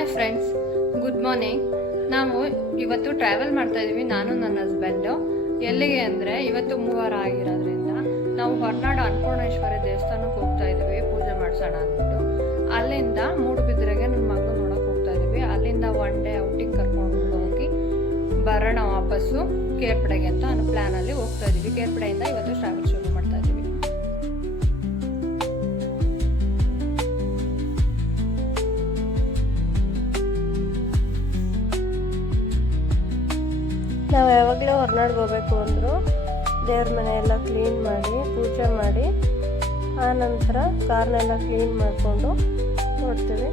Hi friends, good morning. ನಾವು ಇವತ್ತು travel ಮಾಡ್ತಾ ಇದ್ದೀವಿ, ನಾನು ನನ್ನ ಹಸ್ಬೆಂಡು. ಎಲ್ಲಿಗೆ ಅಂದರೆ ಇವತ್ತು 3 ವಾರ ಆಗಿರೋದ್ರಿಂದ ನಾವು ಹೊರನಾಡು ಅನ್ನಪೂರ್ಣೇಶ್ವರಿ ದೇವಸ್ಥಾನಕ್ಕೆ ಹೋಗ್ತಾ ಇದ್ದೀವಿ, ಪೂಜೆ ಮಾಡಿಸೋಣ ಅಂದ್ಬಿಟ್ಟು. ಅಲ್ಲಿಂದ ಮೂಡುಬಿದ್ರೆಗೆ ನನ್ನ ಮಗಳು ನೋಡೋಕೆ ಹೋಗ್ತಾ ಇದ್ದೀವಿ. ಅಲ್ಲಿಂದ 1 ಡೇ ಔಟಿಂಗ್ ಕರ್ಕೊಂಡು ಹೋಗಿ ಬರೋಣ ವಾಪಸ್ಸು ಕೇರ್ಪಡೆಗೆ ಅಂತ ಅನ್ನೋ ಪ್ಲ್ಯಾನಲ್ಲಿ ಹೋಗ್ತಾ ಇದ್ದೀವಿ. ಕೇರ್ಪಡೆಯಿಂದ ಇವತ್ತು ಟ್ರಾವೆಲ್ ಶುರು ಮಾಡ್ತಾ ಇದ್ದೀವಿ. ನಾವು ಯಾವಾಗಲೂ ಹೊರನಾಡಿಗೆ ಹೋಗಬೇಕು ಅಂದರೂ ದೇವ್ರ ಮನೆಯೆಲ್ಲ ಕ್ಲೀನ್ ಮಾಡಿ ಪೂಜೆ ಮಾಡಿ ಆನಂತರ ಕಾರ್ನೆಲ್ಲ ಕ್ಲೀನ್ ಮಾಡಿಕೊಂಡು ನೋಡ್ತೀವಿ.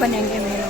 ಬನ್ನಿ ಹಂಗೆ ಮೇಲೆ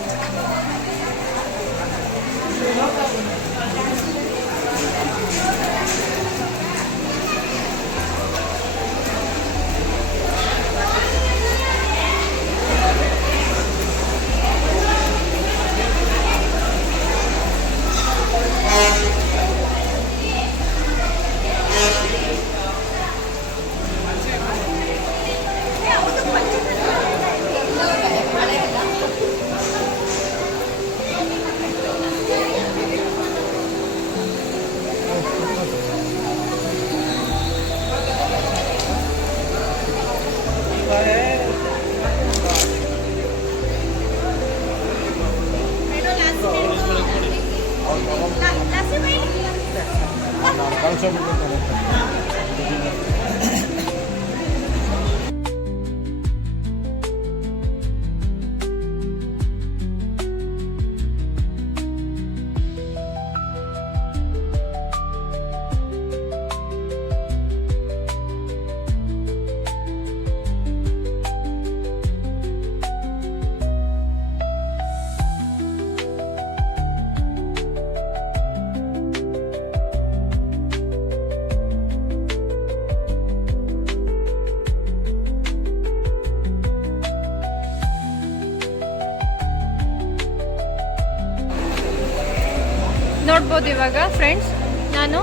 ನೋಡ್ಬೋದು. ಇವಾಗ ಫ್ರೆಂಡ್ಸ್, ನಾನು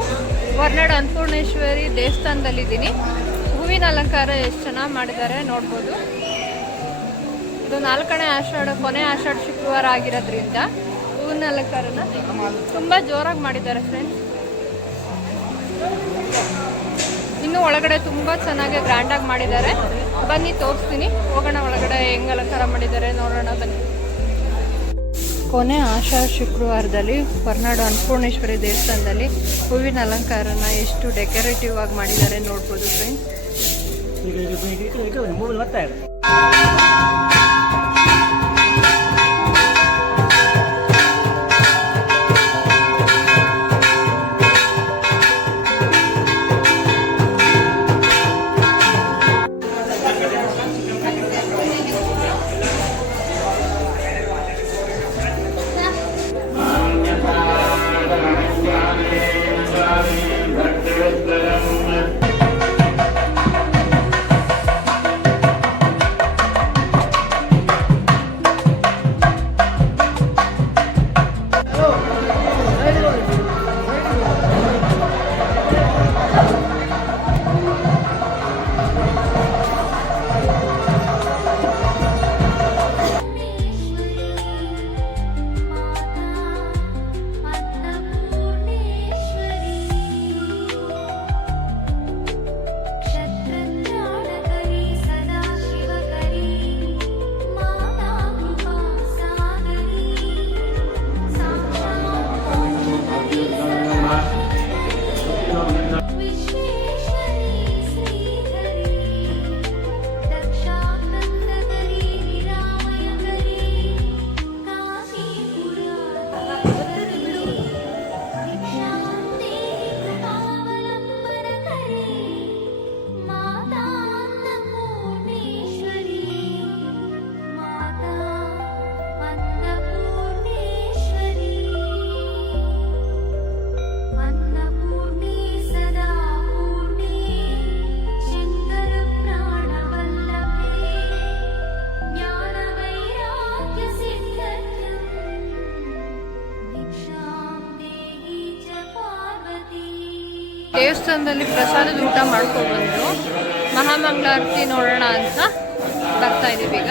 ಹೊರನಾಡು ಅನ್ನಪೂರ್ಣೇಶ್ವರಿ ದೇವಸ್ಥಾನದಲ್ಲಿದ್ದೀನಿ. ಹೂವಿನ ಅಲಂಕಾರ ಎಷ್ಟು ಚೆನ್ನಾಗಿ ಮಾಡಿದ್ದಾರೆ ನೋಡ್ಬೋದು. ಇದು 4ನೇ ಆಷಾಢ, ಕೊನೆ ಆಷಾಢ ಶುಕ್ರವಾರ ಆಗಿರೋದ್ರಿಂದ ಹೂವಿನ ಅಲಂಕಾರನ ತುಂಬ ಜೋರಾಗಿ ಮಾಡಿದ್ದಾರೆ ಫ್ರೆಂಡ್ಸ್. ಇನ್ನು ಒಳಗಡೆ ತುಂಬ ಚೆನ್ನಾಗಿ ಗ್ರ್ಯಾಂಡಾಗಿ ಮಾಡಿದ್ದಾರೆ. ಬನ್ನಿ ತೋರಿಸ್ತೀನಿ, ಹೋಗೋಣ ಒಳಗಡೆ ಹೆಂಗೆ ಅಲಂಕಾರ ಮಾಡಿದ್ದಾರೆ ನೋಡೋಣ ಬನ್ನಿ. ಕೊನೆ ಆಷಾಢ ಶುಕ್ರವಾರದಲ್ಲಿ ಹೊರನಾಡು ಅನ್ನಪೂರ್ಣೇಶ್ವರಿ ದೇವಸ್ಥಾನದಲ್ಲಿ ಹೂವಿನ ಅಲಂಕಾರನ ಎಷ್ಟು ಡೆಕೋರೇಟಿವ್ ಆಗಿ ಮಾಡಿದ್ದಾರೆ ನೋಡ್ಬೋದು ಫ್ರೆಂಡ್ಸ್. ದೇವಸ್ಥಾನದಲ್ಲಿ ಪ್ರಸಾದದ ಊಟ ಮಾಡ್ಕೊಬಂದು ಮಹಾಮಂಗಳಾರತಿ ನೋಡೋಣ ಅಂತ ಬರ್ತಾ ಇದ್ದೀವಿ ಈಗ.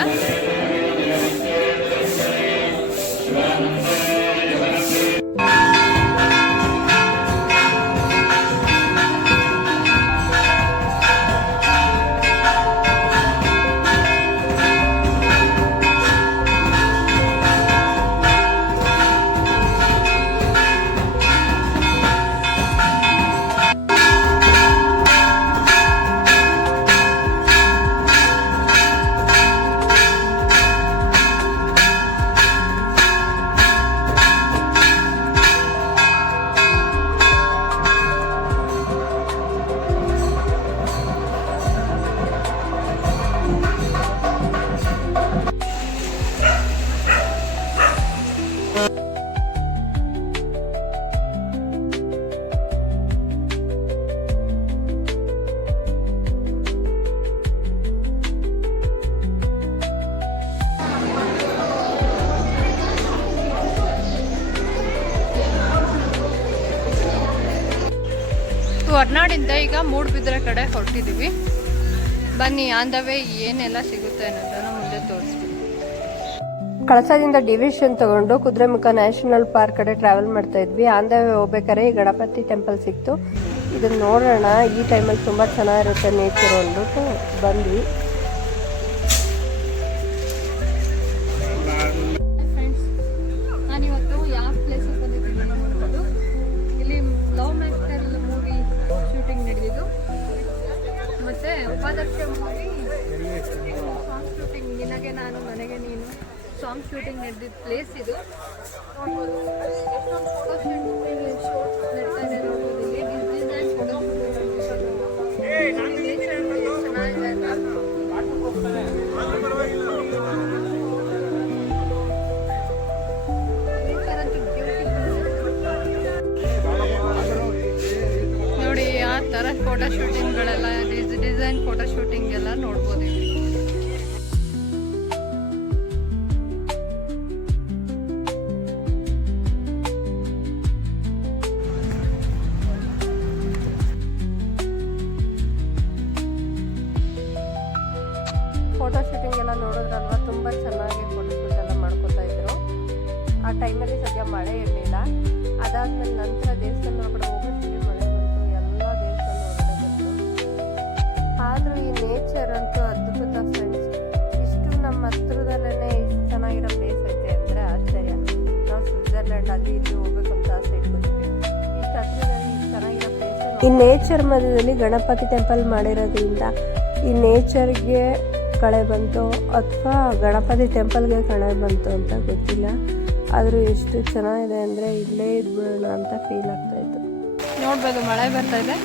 ಹೊರನಾಡಿಂದ ಈಗ ಮೂಡುಬಿದ್ರೆ ಕಡೆ ಹೊರಟಿದ್ದೀವಿ. ಬನ್ನಿ ಆನ್ ದ ವೇ ಏನೆಲ್ಲ ಸಿಗುತ್ತೆ ಅನ್ನೋದನ್ನು ಮುಂದೆ ತೋರಿಸ್ತೀನಿ. ಕಳಸದಿಂದ ಡಿವಿಷನ್ ತಗೊಂಡು ಕುದುರೆಮುಖ ನ್ಯಾಷನಲ್ ಪಾರ್ಕ್ ಕಡೆ ಟ್ರಾವೆಲ್ ಮಾಡ್ತಾ ಇದ್ವಿ. ಆನ್ ದ ವೇ ಹೋಗ್ಬೇಕಾದ್ರೆ ಈ ಗಣಪತಿ ಟೆಂಪಲ್ ಸಿಕ್ತು. ಇದನ್ನ ನೋಡೋಣ, ಈ ಟೈಮಲ್ಲಿ ತುಂಬ ಚೆನ್ನಾಗಿರುತ್ತೆ ನೇಚರ್ ಅಂದ್ಬಿಟ್ಟು ಬಂದ್ವಿ. ಫ್ರೆಂಡ್ಸ್, ನಾನಿವತ್ತು ಯಾವ ಪ್ಲೇಸಿಗೆ ಬಂದಿದ್ದೀನಿ ನೋಡ್ಬೋದು. ಇಲ್ಲಿ ಲವ್ ಮ್ಯಾಸ್ಟರ್ ಮೂವಿ ಶೂಟಿಂಗ್ ನಡೆದಿದ್ದು, ಮತ್ತೆ ಉಪಾಧ್ಯಕ್ಷ ಮೂವಿ ಸಾಂಗ್ ಶೂಟಿಂಗ್, ನಿನಗೆ ನಾನು ನನಗೆ ನೀನು ಸಾಂಗ್ ಶೂಟಿಂಗ್ ನಡೆದಿದ್ದ ಪ್ಲೇಸ್ ಇದು. ನೋಡ್ಬೋದು ಎಷ್ಟೊಂದು ಫೋಟೋ ಶೂಟ್ ನಡೀತಾ ಇದೆ ನೋಡ್ಬೋದು. ಇಲ್ಲಿ ಡಿಸೈನ್ ಫೋಟೋ ಚೆನ್ನಾಗಿದೆ ಅಂತ ನೋಡಿ. ಆ ಥರ ಫೋಟೋ ಶೂಟಿಂಗ್ಗಳೆಲ್ಲ, ಡಿಸೈನ್ ಫೋಟೋ ಶೂಟಿಂಗ್ ಎಲ್ಲ ನೋಡ್ಬೋದು. ಫೋಟೋ ಶೂಟಿಂಗ್ ಎಲ್ಲ ನೋಡಿದ್ರಲ್ವ, ತುಂಬ ಚೆನ್ನಾಗಿ ಫೋಟೋ ಶೂಟ್ ಎಲ್ಲ ಮಾಡ್ಕೋತಾ ಇದ್ರು. ಆ ಟೈಮಲ್ಲಿ ಸದ್ಯ ಮಳೆ ಇರಲಿಲ್ಲ. ಅದಾದ್ಮೇಲೆ ನಂತರ ದೇವಸ್ಥಾನ ಒಳಗಡೆ ಹೋಗೋಷ್ಟರಲ್ಲಿ ಮಳೆ ಬಂತು. ಎಲ್ಲ ದೇವಸ್ಥಾನ ಒಳಗಡೆ ಬಂತು. ಈ ನೇಚರ್ ಮಧ್ಯದಲ್ಲಿ ಗಣಪತಿ ಟೆಂಪಲ್ ಮಾಡಿರೋದ್ರಿಂದ ಈ ನೇಚರ್ಗೆ ಕಳೆ ಬಂತು ಅಥವಾ ಗಣಪತಿ ಟೆಂಪಲ್ಗೆ ಕಳೆ ಬಂತು ಅಂತ ಗೊತ್ತಿಲ್ಲ. ಆದರೂ ಎಷ್ಟು ಚೆನ್ನಾಗಿದೆ ಅಂದರೆ ಇಲ್ಲೇ ಇದ್ಬಿಡೋಣ ಅಂತ ಫೀಲ್ ಆಗ್ತಾಯಿತ್ತು. ನೋಡ್ಬೋದು ಮಳೆ ಬರ್ತಾ ಇದೆ.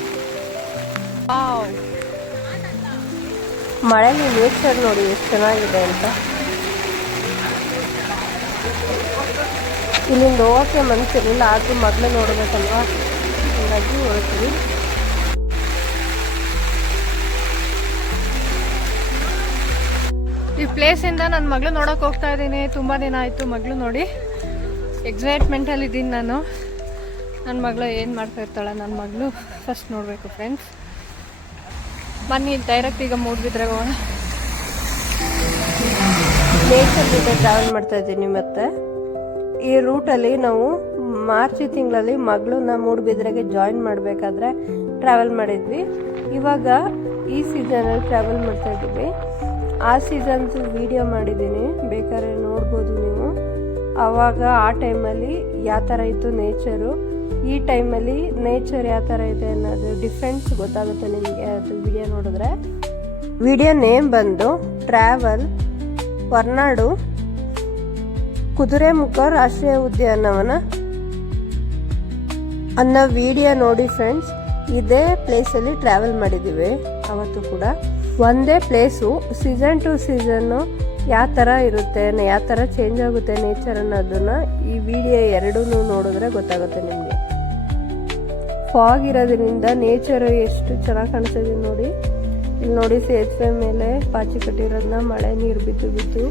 ಮಳೆಲಿ ನೇಚರ್ ನೋಡಿ ಎಷ್ಟು ಚೆನ್ನಾಗಿದೆ ಅಂತ. ಇಲ್ಲಿಂದ ಹೋಗೋಕ್ಕೆ ಮನಸ್ಸಿರಲಿಲ್ಲ, ಆದರೂ ಮೊದಲೇ ನೋಡಬೇಕಲ್ವಾ, ಹಾಗಾಗಿ ಹೊರಡ್ತೀವಿ. ಈ ಪ್ಲೇಸಿಂದ ನನ್ನ ಮಗಳು ನೋಡೋಕೆ ಹೋಗ್ತಾ ಇದ್ದೀನಿ. ತುಂಬ ದಿನ ಆಯಿತು ಮಗಳು ನೋಡಿ. ಎಕ್ಸೈಟ್ಮೆಂಟಲ್ಲಿ ಇದ್ದೀನಿ ನಾನು. ನನ್ನ ಮಗಳು ಏನು ಮಾಡ್ತಾ ಇರ್ತಾಳೆ, ನನ್ನ ಮಗಳು ಫಸ್ಟ್ ನೋಡಬೇಕು ಫ್ರೆಂಡ್ಸ್. ಬನ್ನಿ ಡೈರೆಕ್ಟ್ ಈಗ ಮೂಡ್ಬಿದ್ರೆ ಹೋಗೋಣ. ನೇಚರ್ ಜೊತೆ ಟ್ರಾವೆಲ್ ಮಾಡ್ತಾ ಇದ್ದೀನಿ. ಮತ್ತು ಈ ರೂಟಲ್ಲಿ ನಾವು ಮಾರ್ಚ್ ತಿಂಗಳಲ್ಲಿ ಮಗಳನ್ನ ಮೂಡುಬಿದ್ರೆಗೆ ಜಾಯಿನ್ ಮಾಡಬೇಕಾದ್ರೆ ಟ್ರಾವೆಲ್ ಮಾಡಿದ್ವಿ. ಇವಾಗ ಈ ಸೀಸನಲ್ಲಿ ಟ್ರಾವೆಲ್ ಮಾಡ್ತಾ ಇದ್ದೀವಿ. ಆ ಸೀಸನ್ಸು ವಿಡಿಯೋ ಮಾಡಿದ್ದೀನಿ, ಬೇಕಾದ್ರೆ ನೋಡ್ಬೋದು ನೀವು. ಆವಾಗ ಆ ಟೈಮಲ್ಲಿ ಯಾವ ಥರ ಇತ್ತು ನೇಚರು, ಈ ಟೈಮಲ್ಲಿ ನೇಚರ್ ಯಾವ ಥರ ಇದೆ ಅನ್ನೋದು ಡಿಫ್ರೆನ್ಸ್ ಗೊತ್ತಾಗುತ್ತೆ ನಿಮಗೆ ಅದು ವಿಡಿಯೋ ನೋಡಿದ್ರೆ. ವಿಡಿಯೋ ನೇಮ್ ಬಂದು ಟ್ರಾವೆಲ್ ಹೊರನಾಡು ಕುದುರೆಮುಖ ರಾಷ್ಟ್ರೀಯ ಉದ್ಯಾನವನ ಅನ್ನೋ ವಿಡಿಯೋ ನೋಡಿ ಫ್ರೆಂಡ್ಸ್. ಇದೇ ಪ್ಲೇಸಲ್ಲಿ ಟ್ರಾವೆಲ್ ಮಾಡಿದ್ದೀವಿ ಅವತ್ತು ಕೂಡ. ಒಂದೇ ಪ್ಲೇಸು ಸೀಸನ್ ಟು ಸೀಸನ್ನು ಯಾವ ಥರ ಇರುತ್ತೆ, ಯಾವ ಥರ ಚೇಂಜ್ ಆಗುತ್ತೆ ನೇಚರ್ ಅನ್ನೋದನ್ನು ಈ ವಿಡಿಯೋ ಎರಡೂ ನೋಡಿದ್ರೆ ಗೊತ್ತಾಗುತ್ತೆ ನಿಮಗೆ. ಫಾಗ್ ಇರೋದ್ರಿಂದ ನೇಚರು ಎಷ್ಟು ಚೆನ್ನಾಗಿ ಕಾಣಿಸ್ತಿದೆ ನೋಡಿ. ಇಲ್ಲಿ ನೋಡಿ ಸೇತುವೆ ಮೇಲೆ ಪಾಚಿ ಕಟ್ಟಿರೋದನ್ನ ಮಳೆ ನೀರು ಬಿದ್ದು ಬಿದ್ದು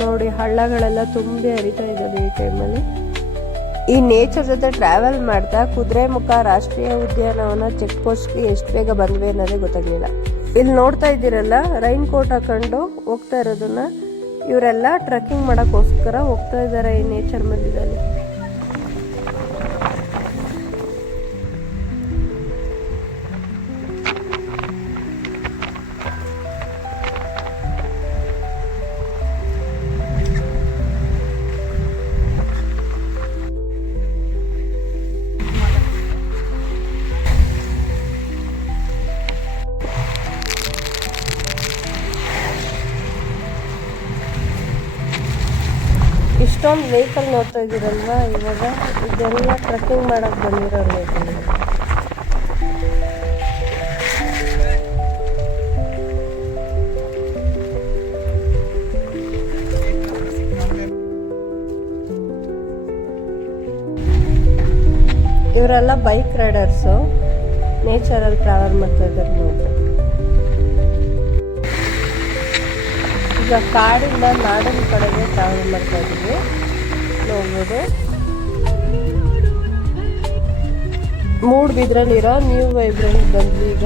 ನೋಡಿ ಹಳ್ಳಗಳೆಲ್ಲ ತುಂಬಿ ಹರಿತಾ ಇದ್ದಾವೆ ಈ ಟೈಮಲ್ಲಿ. ಈ ನೇಚರ್ ಜೊತೆ ಟ್ರಾವೆಲ್ ಮಾಡ್ತಾ ಕುದುರೆಮುಖ ರಾಷ್ಟ್ರೀಯ ಉದ್ಯಾನವನ ಚೆಕ್ ಪೋಸ್ಟ್ಗೆ ಎಷ್ಟು ಬೇಗ ಬಂದ್ವಿ ಅನ್ನೋದೇ ಗೊತ್ತಾಗಲಿಲ್ಲ. ಇಲ್ಲಿ ನೋಡ್ತಾ ಇದ್ದೀರಲ್ಲ, ರೈನ್ ಕೋಟ್ ಹಾಕೊಂಡು ಹೋಗ್ತಾ ಇರೋದನ್ನ ಇವರೆಲ್ಲ ಟ್ರೆಕ್ಕಿಂಗ್ ಮಾಡೋಕ್ಕೋಸ್ಕರ ಹೋಗ್ತಾ ಇದ್ದಾರೆ ಈ ನೇಚರ್ ಮಧ್ಯದಲ್ಲಿ. ಇಷ್ಟೊಂದು ವೆಹಿಕಲ್ ನೋಡ್ತಾ ಇದ್ದೀರಲ್ವಾ, ಇವಾಗ ಇದೆಲ್ಲ ಟ್ರೆಕ್ಕಿಂಗ್ ಮಾಡೋಕ್ಕೆ ಬಂದಿರೋರು ವೆಹಿಕಲ್. ಇವರೆಲ್ಲ ಬೈಕ್ ರೈಡರ್ಸು ನೇಚರಲ್ಲಿ ಟ್ರಾವೆಲ್ ಮಾಡ್ತಾ ಇದ್ದಾರೆ ನೋಡಿ. ಈಗ ಕಾಡಿಂದ ನಾಡಿನ ಕಡೆಗೆ ಟ್ರಾವೆಲ್ ಮಾಡ್ತಾ ಇದ್ದೀವಿ ನೋಡ್ಬೋದು. ಮೂಡುಬಿದ್ರೆಲಿರೋ ನ್ಯೂ ವೈಬ್ರೆಂಟ್ ಬಂದ್ವಿ ಈಗ.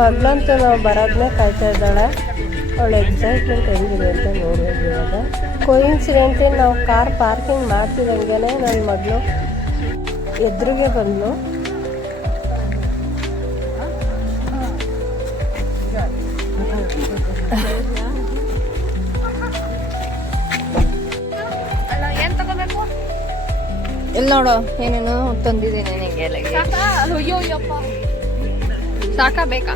ಮಗಳಂತೂ ನಾವು ಬರೋದನ್ನೇ ಕಾಯ್ತಾ ಇದ್ದಾಳೆ. ಅವಳ ಎಕ್ಸೈಟ್ಮೆಂಟ್ ಹೆಂಗಿದೆ ಅಂತ ನೋಡ್ಬೋದು. ಇವಾಗ ಕೋಇನ್ಸಿಡೆಂಟ್ಲಿ ನಾವು ಕಾರ್ ಪಾರ್ಕಿಂಗ್ ಮಾಡ್ತಿದ್ದಂಗೆ ನನ್ನ ಮಗಳು ಎದುರಿಗೆ ಬಂದು ಇಲ್ಲಿ ನೋಡು ಏನೇನು ತಂದಿದ್ದೀನಿ ನಿಂಗೆ ಎಲ್ಲ. ಸಾಕಾ ಬೇಕಾ?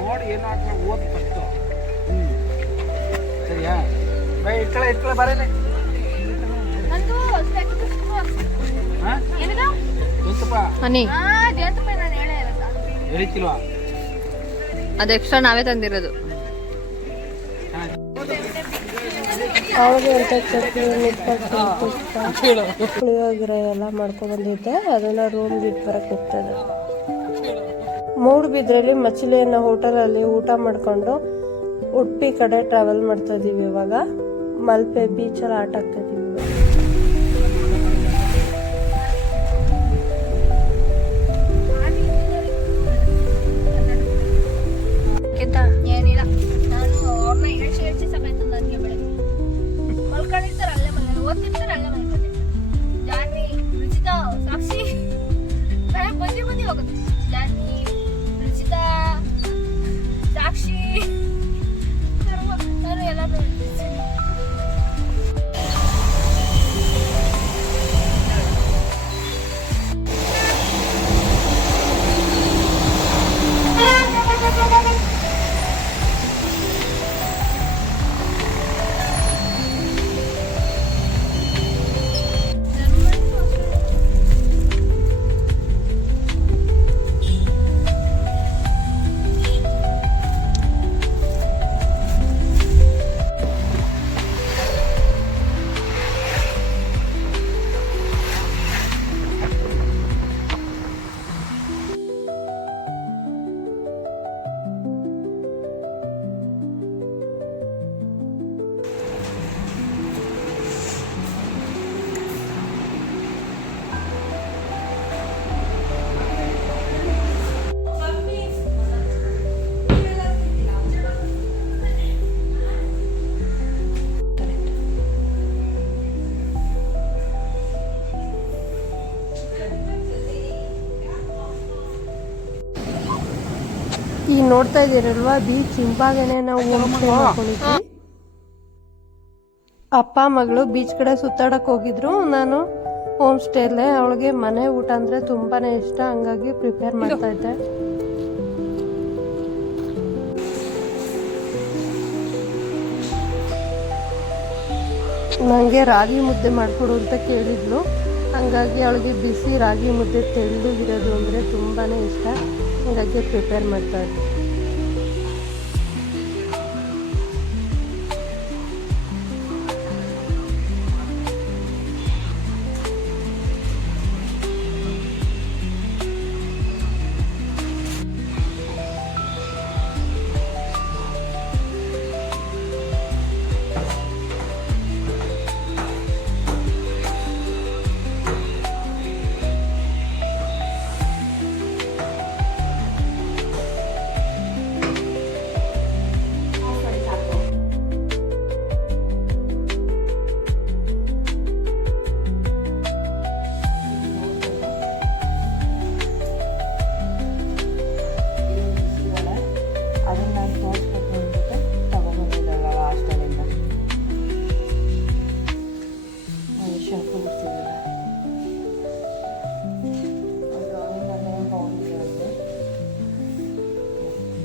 ನೋಡಿ ಏನು ಓದ್ ಫಸ್ಟ್. ಸರಿಯಾ? ಇಟ್ಕೊಳ್ಳ ಬರೇನೆ. ಹೇಳಿಲ್ವಾ? ಅದು ಎಕ್ಸ್ಟ್ರಾ ನಾವೇ ತಂದಿರೋದು. ಅವಳಿಗೆ ಅಂತ ಚಟ್ನಿ ಪುಳಿಯೋಗರೆ ಎಲ್ಲ ಮಾಡ್ಕೊಬಂದಿದ್ದೆ, ಅದನ್ನು ರೂಮ್ಗೆ ಇಟ್ಟು ಬರಕ್ಕೆ ಹೋಗ್ತದೆ. ಮೂಡುಬಿದ್ರೆಲಿ ಮಚಿಲಿಯನ್ನ ಹೋಟೆಲಲ್ಲಿ ಊಟ ಮಾಡಿಕೊಂಡು ಉಡುಪಿ ಕಡೆ ಟ್ರಾವೆಲ್ ಮಾಡ್ತಾ ಇದೀವಿ. ಇವಾಗ ಮಲ್ಪೆ ಬೀಚಲ್ಲಿ ಆಟ ಆಗ್ತಾ ಇದೀವಿ. ಈಗ ನೋಡ್ತಾ ಇದ್ದೀರಲ್ವಾ ಬೀಚ್ ಹಿಂಭಾಗನೆ ನಾವು ಹೋಮ್ ಸ್ಟೇ ಮಾಡ್ಕೊಂಡಿದ್ವಿ. ಅಪ್ಪ ಮಗಳು ಬೀಚ್ ಕಡೆ ಸುತ್ತಾಡಕ್ ಹೋಗಿದ್ರು. ನಾನು ಹೋಮ್ ಸ್ಟೇ ಅಲ್ಲೇ. ಅವಳಿಗೆ ಮನೆ ಊಟ ಅಂದ್ರೆ ತುಂಬಾನೇ ಇಷ್ಟ, ಹಂಗಾಗಿ ಪ್ರಿಪೇರ್ ಮಾಡ್ತಾ ಇದ್ದೆ. ನನಗೆ ರಾಗಿ ಮುದ್ದೆ ಮಾಡಿಕೊಡು ಅಂತ ಕೇಳಿದ್ಲು. ಹಂಗಾಗಿ ಅವಳಿಗೆ ಬಿಸಿ ರಾಗಿ ಮುದ್ದೆ ತೆಳ್ಳಗಿರೋದು ಅಂದರೆ ತುಂಬಾ ಇಷ್ಟ, ಹಂಗಾಗಿ ಪ್ರಿಪೇರ್ ಮಾಡ್ತಾ ಇದ್ದೆ.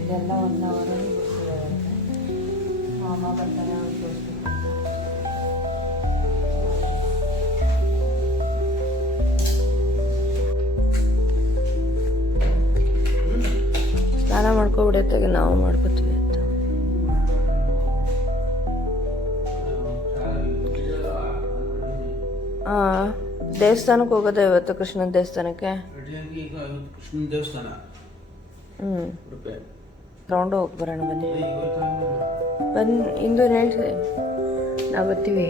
ಇದೆಲ್ಲ 1 ಅವರಲ್ಲಿ ಬಿಡ್ತಿದ್ದಾರಂತೆ. ಮಾಮ ಬರ್ತಾರೆ, ಅವ್ರು ತೋರಿಸ್ಬೇಕು ಅಂತ. ಸ್ನಾನ ಮಾಡ್ಕೊಬಿಡತ್ತಾಗ ನಾವು ಮಾಡ್ಕೋತೀವಿ ಅಂತ. ದೇವಸ್ಥಾನಕ್ಕೆ ಹೋಗೋದೇ ಇವತ್ತು, ಕೃಷ್ಣನ ದೇವಸ್ಥಾನಕ್ಕೆ. ಕೃಷ್ಣನ ದೇವಸ್ಥಾನ ರೌಂಡ್ ಹೋಗಿ ಬರೋಣ. ಬನ್ನಿ ಇಂದು ಹೇಳ್ರಿ, ನಾವು ಬರ್ತೀವಿ.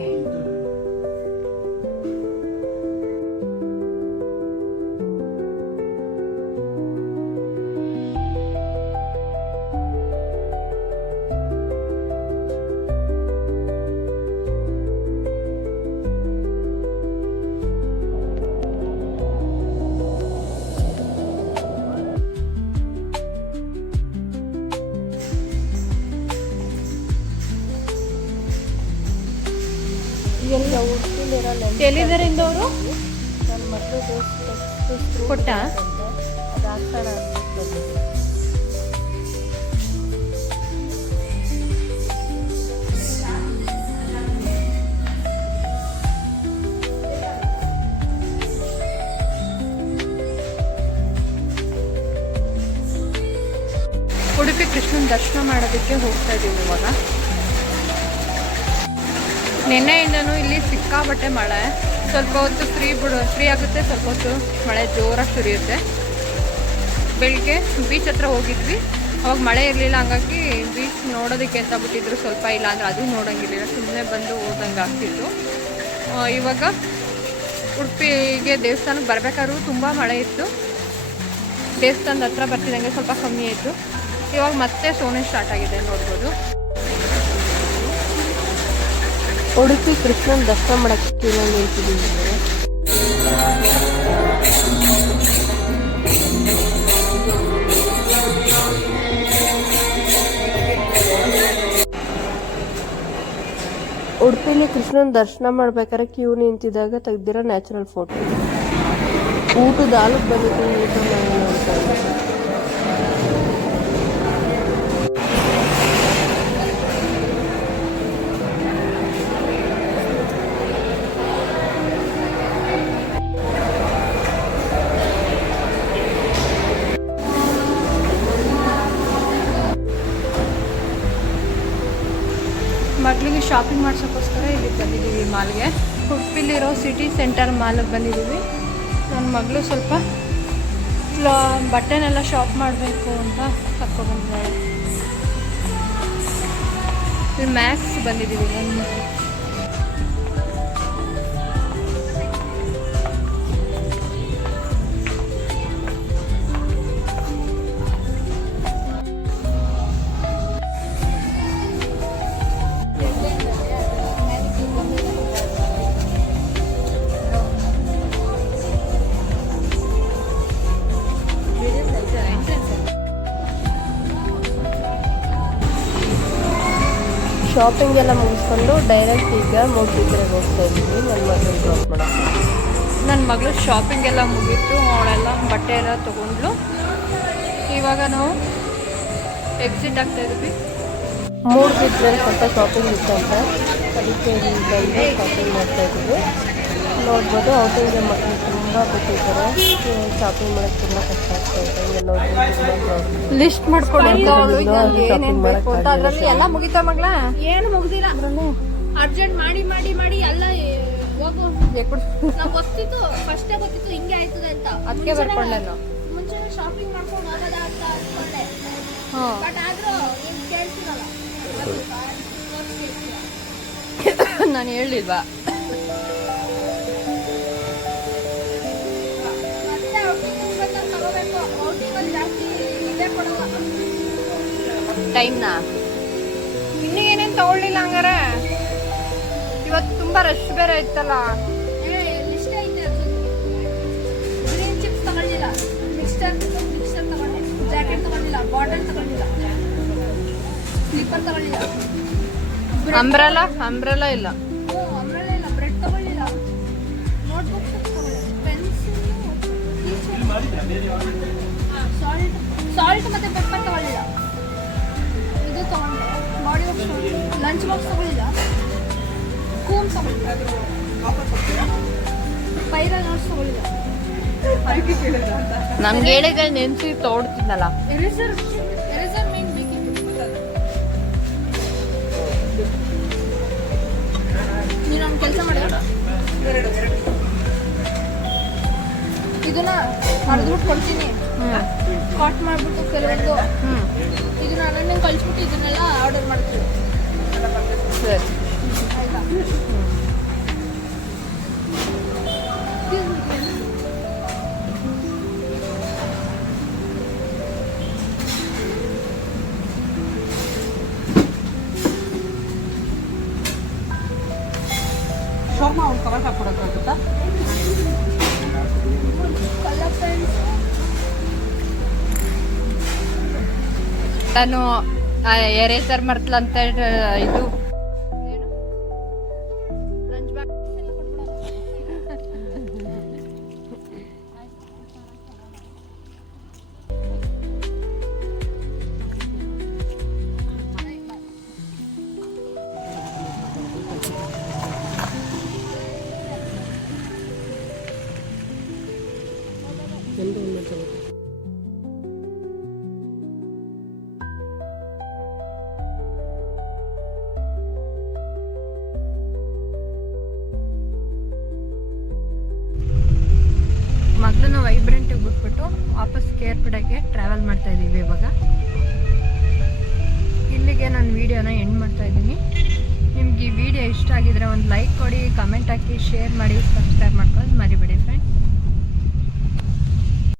ಎಲ್ಲಿದ್ದಾರಿಂದ ಅವರು ಕೊಟ್ಟ ಉಡುಪಿ ಕೃಷ್ಣನ ದರ್ಶನ ಮಾಡೋದಕ್ಕೆ ಹೋಗ್ತಾ ಇದ್ದೀವಿ ಇವಾಗ. ನಿನ್ನೆಯಿಂದನೂ ಇಲ್ಲಿ ಸಿಕ್ಕಾಬಟ್ಟೆ ಮಳೆ. ಸ್ವಲ್ಪ ಹೊತ್ತು ಫ್ರೀ ಆಗುತ್ತೆ, ಸ್ವಲ್ಪ ಹೊತ್ತು ಮಳೆ ಜೋರಾಗಿ ಸುರಿಯುತ್ತೆ. ಬೆಳಿಗ್ಗೆ ಬೀಚ್ ಹತ್ರ ಹೋಗಿದ್ವಿ, ಅವಾಗ ಮಳೆ ಇರಲಿಲ್ಲ, ಹಂಗಾಗಿ ಬೀಚ್ ನೋಡೋದಕ್ಕೆ ಅಂತ ಬಿಟ್ಟಿದ್ರು ಸ್ವಲ್ಪ, ಇಲ್ಲ ಅಂದರೆ ಅದು ನೋಡೋಂಗಿರಲಿಲ್ಲ, ಸುಮ್ಮನೆ ಬಂದು ಹೋದಂಗೆ ಆಗ್ತಿತ್ತು. ಇವಾಗ ಉಡುಪಿಗೆ ದೇವಸ್ಥಾನಕ್ಕೆ ಬರಬೇಕಾದ್ರೂ ತುಂಬ ಮಳೆ ಇತ್ತು. ದೇವಸ್ಥಾನದ ಹತ್ರ ಬರ್ತಿದ್ದಂಗೆ ಸ್ವಲ್ಪ ಕಮ್ಮಿ ಆಯಿತು. ಇವಾಗ ಮತ್ತೆ ಸೋನೆ ಸ್ಟಾರ್ಟ್ ಆಗಿದೆ ನೋಡ್ಬೋದು. ಉಡುಪಿ ಕೃಷ್ಣನ ದರ್ಶನ ಮಾಡೋಕ್ಕೆ ನಿಂತಿದ್ದೀವಿ. ಉಡುಪಿಲಿ ಕೃಷ್ಣನ ದರ್ಶನ ಮಾಡ್ಬೇಕಾದ್ರೆ ಕ್ಯೂ ನಿಂತಿದ್ದಾಗ ತೆಗ್ದಿರೋ ನ್ಯಾಚುರಲ್ ಫೋಟೋ. ಊಟದ ಹಾಲಕ್ಕೆ ಬಂದಿದ್ದು ಊಟ ಮಾಡೋಣ ಅಂತ. ಮಗಳಿಗೆ ಶಾಪಿಂಗ್ ಮಾಡ್ಸೋಕ್ಕೋಸ್ಕರ ಇಲ್ಲಿಗೆ ಬಂದಿದ್ದೀವಿ ಮಾಲ್ಗೆ. ಉಡುಪಿಲಿರೋ ಸಿಟಿ ಸೆಂಟರ್ ಮಾಲ್ಗೆ ಬಂದಿದ್ದೀವಿ. ನನ್ನ ಮಗಳು ಸ್ವಲ್ಪ ಬಟ್ಟೆನೆಲ್ಲ ಶಾಪ್ ಮಾಡಬೇಕು ಅಂತ ಕರ್ಕೊಬಂದಿದ್ದಾಳೆ. ಇಲ್ಲಿ ಮ್ಯಾಕ್ಸ್ ಬಂದಿದ್ದೀವಿ. ನನ್ನ ಶಾಪಿಂಗ್ ಎಲ್ಲ ಮುಗಿಸ್ಕೊಂಡು ಡೈರೆಕ್ಟ್ ಈಗ ಮೂಡ್ಬಿದ್ರೆಗೆ ಹೋಗ್ತಾ ಇದ್ದೀವಿ ನನ್ನ ಮಗನ ಡ್ರಾಪ್ ಮಾಡೋಕ್ಕೆ. ನನ್ನ ಮಗಳು ಶಾಪಿಂಗ್ ಎಲ್ಲ ಮುಗೀತು, ಅವಳೆಲ್ಲ ಬಟ್ಟೆ ಎಲ್ಲ ತೊಗೊಂಡ್ಲು. ಇವಾಗ ನಾವು ಎಕ್ಸಿಟ್ ಆಗ್ತಾ ಇದ್ವಿ. ಮೂಡ್ಬಿದ್ರಲ್ಲಿ ಸ್ವಲ್ಪ ಶಾಪಿಂಗ್ ಇತ್ತಂತ, ಅದಕ್ಕೆ ಇಲ್ಲಿ ಬಂದು ಶಾಪಿಂಗ್ ಮಾಡ್ತಾ ಇದ್ದೀವಿ. ನೋಡ್ಬೋದು ಔಟಿಂಗ್ಗೆ ಮಕ್ಕಳು ತುಂಬ ಬಿಟ್ಟಿದ್ದಾರೆ, ಶಾಪಿಂಗ್ ಮಾಡೋಕ್ಕೆ ತುಂಬ ಕಷ್ಟ ಆಗ್ತಾ ಇದೆ. ಎಲ್ಲರೂ ಲಿಸ್ಟ್ ಮಾಡ್ಕೊಂಡು ಅವಳು ಏನೇನು ಬೇಕು ಅಂತ. ಅದರಲ್ಲಿ ಎಲ್ಲ ಮುಗಿತಾ ಮಗಳ? ಏನು ಮುಗ್ದಿಲ್ಲ, ಅರ್ಜೆಂಟ್ ಮಾಡಿ ಮಾಡಿ ಮಾಡಿ ಎಲ್ಲ ಹೋಗು. ನಾವು ಗೊತ್ತಿತ್ತು, ಫಸ್ಟೇ ಗೊತ್ತಿತ್ತು ಹಿಂಗೆ ಆಯ್ತದೆ ಅಂತ. ಅದಕ್ಕೆ ಬರ್ಕೊಂಡೆ ನಾನು. ಮುಂಚೆ ಶಾಪಿಂಗ್ ಮಾಡ್ಕೊಂಡು ಹೋಗೋದ ಅಂತ ಅನ್ಕೊಂಡೆ, ಬಟ್ ಆದ್ರೂ ನೀನ್ ಕೇಳ್ತಿರಲ್ಲ. ನಾನು ಹೇಳಿಲ್ವಾ? ಮತ್ತೆ ಔಟಿಂಗ್ ತಗೋಬೇಕು. ಔಟಿಂಗ್ ಅಲ್ಲಿ ಜಾಸ್ತಿ ಇದೇ ಕೊಡಲ್ಲ ಟೈಮ್ನ. ಇನ್ನೂ ಏನೇನು ತಗೊಳ್ಳಿಲ್ಲ ಹಂಗಾರೆ? ಇವತ್ತು ತುಂಬ ರಶ್ ಬೇರೆ ಇತ್ತಲ್ಲ. ಲಿಸ್ಟ್ ಐತೆ. ಗ್ರೀನ್ ಚಿಪ್ಸ್ ತಗೊಳ್ಳಿಲ್ಲ, ಮಿಕ್ಸ್ಚರ್ ತಗೊಂಡೆ, ಜಾಕೆಟ್ ತಗೊಳ್ಳಿಲ್ಲ, ಬಾಟಲ್ ತಗೊಳ್ಳಿಲ್ಲ, ಸ್ಲಿಪ್ಪರ್ ತಗೊಳ್ಳಿಲ್ಲ, ಅಂಬ್ರೆಲಾ ಇಲ್ಲ. ಆಮೇಲೆ ಇಲ್ಲ, ಬ್ರೆಡ್ ತಗೊಳ್ಳಿಲ್ಲ, ನೋಟ್ಬುಕ್ ತಗೊಳ್ಳಿಲ್ಲ, ಪೆನ್ಸಿಲ್, ಸಾಲ್ಟ್ ಮತ್ತೆ ಪೆಪ್ಪರ್ ತಗೊಳ್ಳಿಲ್ಲ. ಇದು ತಗೊಂಡೆ, ಬಾಡಿ ವಾಶ್, ಲಂಚ್ ಬಾಕ್ಸ್ ತಗೊಳ್ಳಿಲ್ಲ, ಕೂಮ್ ತಗೊಳ್ಳಿಲ್ಲ, ಸ್ಪೈರಲ್ ನೋಟ್ಸ್ ತಗೊಳ್ಳಿಲ್ಲ. ನಮ್ಗೆ ಹೇಳಿದ್ರೆ ನೆನ್ಸಿ ತೋಡ್ತಿದ್ನಲ್ಲ. ಎರೇಸರ್ ಮೇನ್ ಬೇಕಿತ್ತು. ನೀನು ಒಂದು ಕೆಲಸ ಮಾಡ, ಇದನ್ನ ಅರ್ದ್ಬಿಟ್ಟು ಕೊಡ್ತೀನಿ, ಕಾಟ್ ಮಾಡ್ಬಿಟ್ಟು ಕೆಲವೊಂದು ಇದನ್ನ ಅಣ್ಣನ ಕಳಿಸ್ಬಿಟ್ಟು ಇದನ್ನೆಲ್ಲ ಆರ್ಡರ್ ಮಾಡ್ತೀವಿ, ಸರಿ. ಆಯ್ತಾ? ಕಲರ್ ಪೆನ್ಸ್ ನಾನು ಎರೇಸರ್ ಮರ್ತಲಂತ ಇದು ಲಂಚ್ ಬಾಕ್ಸ್ ಎಲ್ಲ ಕೊಟ್ಬಿಡೋದು. ಮಗಳನ್ನ ವೈಬ್ರೆಂಟಿಗೆ ಬಿಟ್ಬಿಟ್ಟು ವಾಪಸ್ ಕೇರ್ಪಡೆಗೆ ಟ್ರಾವೆಲ್ ಮಾಡ್ತಾ ಇದ್ದೀವಿ ಇವಾಗ. ಇಲ್ಲಿಗೆ ನಾನು ವಿಡಿಯೋನ ಎಂಡ್ ಮಾಡ್ತಾ ಇದ್ದೀನಿ. ನಿಮ್ಗೆ ಈ ವಿಡಿಯೋ ಇಷ್ಟ ಆಗಿದ್ರೆ ಒಂದು ಲೈಕ್ ಕೊಡಿ, ಕಮೆಂಟ್ ಹಾಕಿ, ಶೇರ್ ಮಾಡಿ, ಸಬ್ಸ್ಕ್ರೈಬ್